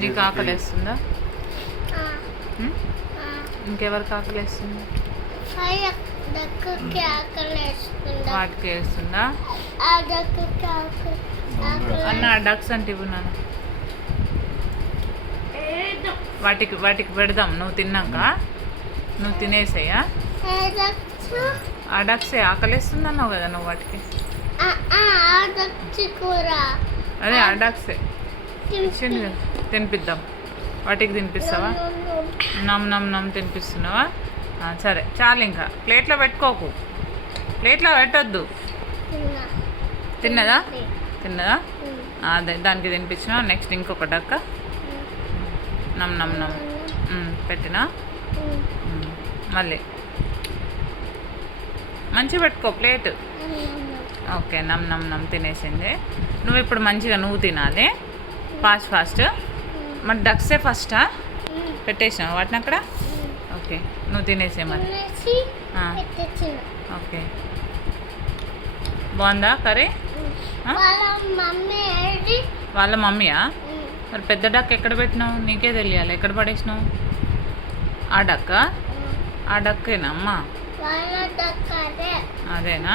నీకు ఆకలి వేస్తుందా? ఇంకెవరికి ఆకలి వేస్తుంది? వాటికి వేస్తుందా? అన్న డక్స్ అంటే ఇవ్వు నాన్న. వాటికి పెడదాం నువ్వు తిన్నాక. నువ్వు తినేసేయా. ఆ డక్సే ఆకలిస్తుంది అన్నావు కదా నువ్వు వాటికి. అదే ఆ డక్సే తినిపిద్దాం. వాటికి తినిపిస్తావా? నమ్ నమ్ నమ్ తినిపిస్తున్నావా? సరే చాలు, ఇంకా ప్లేట్లో పెట్టుకోకు. ప్లేట్లో పెట్టద్దు. తిన్నదా? అదే దానికి తినిపించిన. నెక్స్ట్ ఇంకొక డక్క. నమ్ నమ్ నమ్ పెట్టినా. మళ్ళీ మంచిగా పెట్టుకో ప్లేట్. ఓకే, నమ్ నమ్ నమ్ తినేసింది. నువ్వు ఇప్పుడు మంచిగా నువ్వు తినాలి ఫాస్ట్. మరి డక్సే ఫస్టా పెట్టేసినావు వాటిని అక్కడ? ఓకే, నువ్వు తినేసే మరి. ఓకే, బాగుందా కర్రీ? వాళ్ళ మమ్మీయా? మరి పెద్ద డక్ ఎక్కడ పెట్టినావు? నీకే తెలియాలి. ఎక్కడ పడేసినావు? ఆ డక్కేనా అమ్మా? అదేనా?